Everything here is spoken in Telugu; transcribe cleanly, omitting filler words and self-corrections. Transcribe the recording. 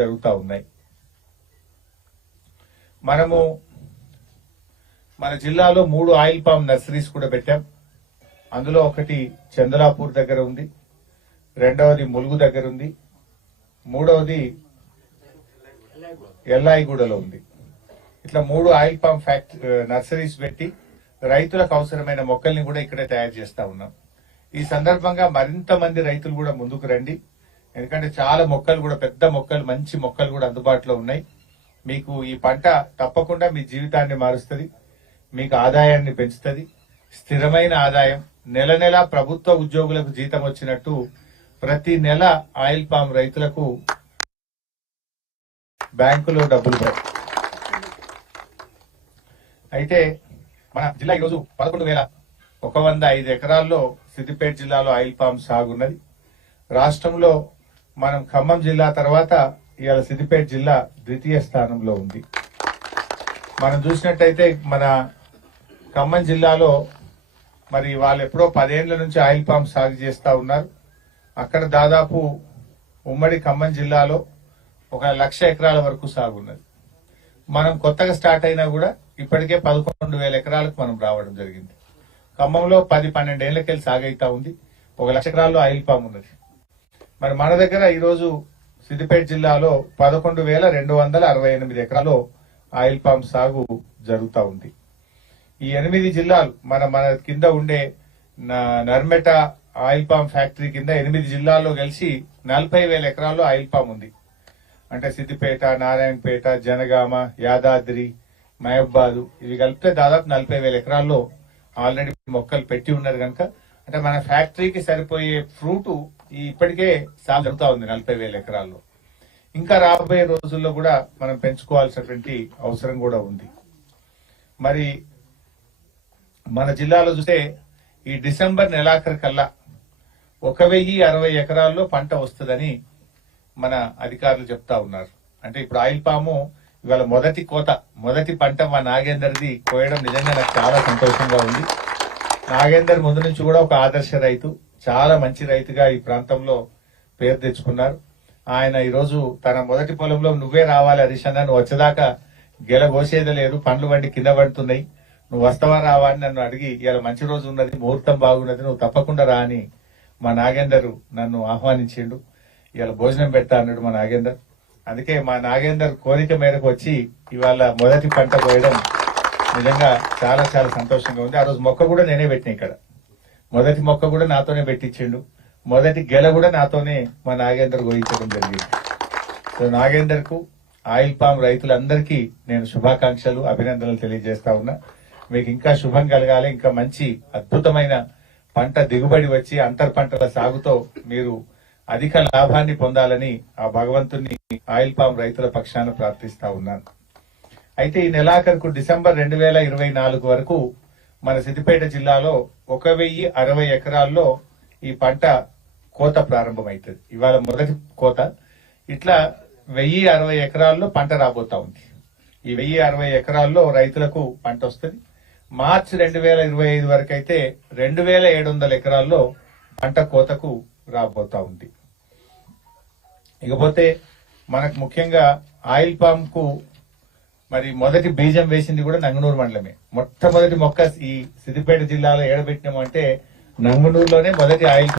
జరుగుతూ ఉన్నాయి. మనము మన జిల్లాలో 3 ఆయిల్ పామ్ నర్సరీస్ కూడా పెట్టాం. అందులో ఒకటి చందలాపూర్ దగ్గర ఉంది, రెండవది ములుగు దగ్గర ఉంది, మూడవది ఎల్లాయిగూడలో ఉంది. ఇట్లా 3 ఆయిల్ పామ్ నర్సరీస్ పెట్టి రైతులకు అవసరమైన మొక్కల్ని కూడా ఇక్కడే తయారు చేస్తా ఉన్నాం. ఈ సందర్భంగా మరింత మంది రైతులు కూడా ముందుకు రండి. ఎందుకంటే చాలా మొక్కలు కూడా, పెద్ద మొక్కలు, మంచి మొక్కలు కూడా అందుబాటులో ఉన్నాయి. మీకు ఈ పంట తప్పకుండా మీ జీవితాన్ని మారుస్తుంది, మీకు ఆదాయాన్ని పెంచుతుంది. స్థిరమైన ఆదాయం, నెల నెల ప్రభుత్వ ఉద్యోగులకు జీతం వచ్చినట్టు ప్రతి నెల ఆయిల్ పామ్ రైతులకు బ్యాంకులో డబ్బులు పడతాయి. అయితే మన జిల్లా ఈరోజు 11,105 ఎకరాల్లో సిద్దిపేట జిల్లాలో ఆయిల్ పామ్ సాగు ఉన్నది. రాష్ట్రంలో మనం ఖమ్మం జిల్లా తర్వాత ఇవాళ సిద్దిపేట జిల్లా ద్వితీయ స్థానంలో ఉంది. మనం చూసినట్టయితే మన ఖమ్మం జిల్లాలో మరి వాళ్ళు ఎప్పుడో 10 ఏళ్ల నుంచి ఆయిల్ పామ్ సాగు చేస్తా ఉన్నారు. అక్కడ దాదాపు ఉమ్మడి ఖమ్మం జిల్లాలో 1,00,000 ఎకరాల వరకు సాగు ఉన్నది. మనం కొత్తగా స్టార్ట్ అయినా కూడా ఇప్పటికే 11,000 ఎకరాలకు మనం రావడం జరిగింది. ఖమ్మంలో 10-12 ఏళ్లకెళ్ళి సాగైతా ఉంది. 1,00,000 ఎకరాల్లో ఆయిల్ పామ్ ఉన్నది. మరి మన దగ్గర ఈరోజు సిద్దిపేట జిల్లాలో 11,268 ఎకరాల్లో ఆయిల్ పామ్ సాగు జరుగుతూ ఉంది. ఈ 8 జిల్లాలు మన కింద ఉండే నర్మెట ఆయిల్ పామ్ ఫ్యాక్టరీ కింద 8 జిల్లాల్లో కలిసి 40,000 ఎకరాల్లో ఆయిల్ పామ్ ఉంది. అంటే సిద్దిపేట, నారాయణపేట, జనగామ, యాదాద్రి, మహబాదు ఇవి కలిపితే దాదాపు 40,000 ఎకరాల్లో ఆల్రెడీ మొక్కలు పెట్టి ఉన్నారు కనుక, అంటే మన ఫ్యాక్టరీకి సరిపోయే ఫ్రూట్ ఇప్పటికే సాగు జరుగుతూ ఉంది 40,000 ఎకరాల్లో. ఇంకా రాబోయే రోజుల్లో కూడా మనం పెంచుకోవాల్సినటువంటి అవసరం కూడా ఉంది. మరి మన జిల్లాలో చూస్తే ఈ డిసెంబర్ నెలాఖరు కల్లా 1,060 ఎకరాల్లో పంట వస్తుందని మన అధికారులు చెప్తా ఉన్నారు. అంటే ఇప్పుడు ఆయిల్ పాము ఇవాళ మొదటి పంట మా నాగేందర్ది కోయడం నిజంగా నాకు చాలా సంతోషంగా ఉంది. నాగేందర్ ముందు నుంచి కూడా ఒక ఆదర్శ రైతు, చాలా మంచి రైతుగా ఈ ప్రాంతంలో పేరు తెచ్చుకున్నారు. ఆయన ఈరోజు తన మొదటి పొలంలో నువ్వే రావాలి హరీష్ అన్న, నువ్వు వచ్చేదాకా గెల కోసేదే లేదు, పండ్లు వండి కింద పడుతున్నాయి, నువ్వు వస్తావా రావా అని నన్ను అడిగి ఇలా మంచి రోజు ఉన్నది, ముహూర్తం బాగున్నది, నువ్వు తప్పకుండా రా అని మా నాగేందర్ నన్ను ఆహ్వానించిండు. ఇవాళ భోజనం పెడతా అన్నాడు మా నాగేందర్. అందుకే మా నాగేందర్ కోరిక మేరకు వచ్చి ఇవాళ మొదటి పంట కోయడం నిజంగా చాలా చాలా సంతోషంగా ఉంది. ఆ రోజు మొక్క కూడా నేనే పెట్టిన, ఇక్కడ మొదటి మొక్క కూడా నాతోనే పెట్టించిండు, మొదటి గెల కూడా నాతోనే మా నాగేందర్ కోయించడం జరిగింది. సో నాగేందర్ కు, ఆయిల్ పామ్ రైతులందరికీ నేను శుభాకాంక్షలు, అభినందనలు తెలియజేస్తా ఉన్నా. మీకు ఇంకా శుభం కలగాలి, ఇంకా మంచి అద్భుతమైన పంట దిగుబడి వచ్చి అంతర్ పంటల సాగుతో మీరు అధిక లాభాన్ని పొందాలని ఆ భగవంతుని ఆయిల్ పామ్ రైతుల పక్షాన ప్రార్థిస్తా ఉన్నాను. అయితే ఈ నెలాఖరుకు డిసెంబర్ 2024 వరకు మన సిద్దిపేట జిల్లాలో 1,060 ఎకరాల్లో ఈ పంట కోత ప్రారంభమవుతుంది. ఇవాళ మొదటి కోత. ఇట్లా 1,060 ఎకరాల్లో పంట రాబోతా ఉంది. ఈ 1,060 ఎకరాల్లో రైతులకు పంట వస్తుంది. మార్చి 2025 వరకు అయితే 2,700 ఎకరాల్లో పంట కోతకు రాబోతా ఉంది. ఇకపోతే మనకు ముఖ్యంగా ఆయిల్ పామ్ కు మరి మొదటి బీజం వేసింది కూడా నంగనూరు మండలమే. మొట్టమొదటి మొక్క ఈ సిద్దిపేట జిల్లాలో ఏడబెట్టినాము అంటే నంగనూరులోనే మొదటి ఆయిల్